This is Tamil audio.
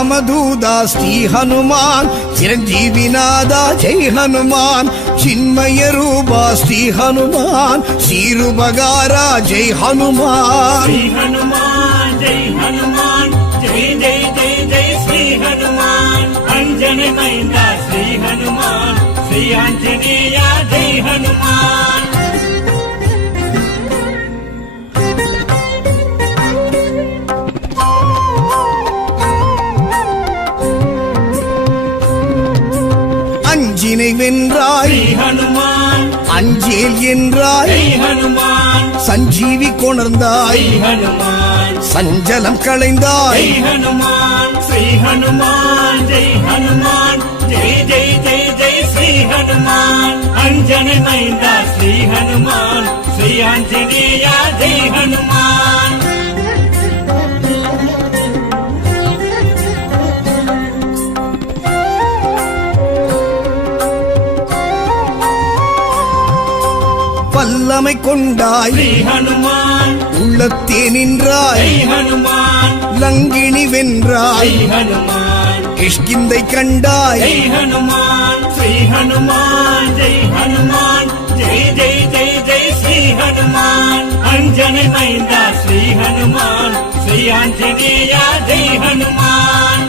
శ్రీరామదూదా శ్రీ హనుమాన్ చిరంజీవినాదా జై హనుమాన్ చిన్మయ రూపా శ్రీ హనుమాన్ శ్రీరుబగారా జై హనుమాన్ శ్రీ హనుమాన్ జై హనుమాన్ జై జై జై జై శ్రీ హనుమాన్ అంజనమైంద శ్రీ హనుమాన్ శ్రీ ఆంజనేయ జై హనుమాన్ அஞ்சினை வென்றாய் ஸ்ரீ ஹனுமான் அஞ்சேல் என்றாய் ஜெய் ஹனுமான் சஞ்சீவி கொணர்ந்தாய் ஸ்ரீ ஹனுமான் சஞ்சலம் களைந்தாய் ஜெய் ஹனுமான் ஸ்ரீ ஹனுமான் ஜெய் ஹனுமான் ஜெய் ஜெய் ஜெய் ஜெய் ஸ்ரீ ஹனுமான் அஞ்சனமைந்த ஸ்ரீ ஹனுமான் ஸ்ரீ ஆஞ்சநேய ஜெய் ஹனுமான் வல்லமை கொண்டாய் ஸ்ரீ ஹனுமான் உள்ளத்தே நின்றாய் ஜெய் ஹனுமான் லங்கினி வென்றாய் ஜெய் ஹனுமான் கிஷ்கிந்தை கண்டாய் ஜெய் ஹனுமான் ஸ்ரீ ஹனுமான் ஜெய் ஹனுமான் ஜெய் ஜெய் ஜெய் ஜெய் ஸ்ரீ ஹனுமான் அஞ்சனை மைந்தா ஸ்ரீ ஹனுமான் ஸ்ரீ ஆஞ்சநேய ஜெய் ஹனுமான்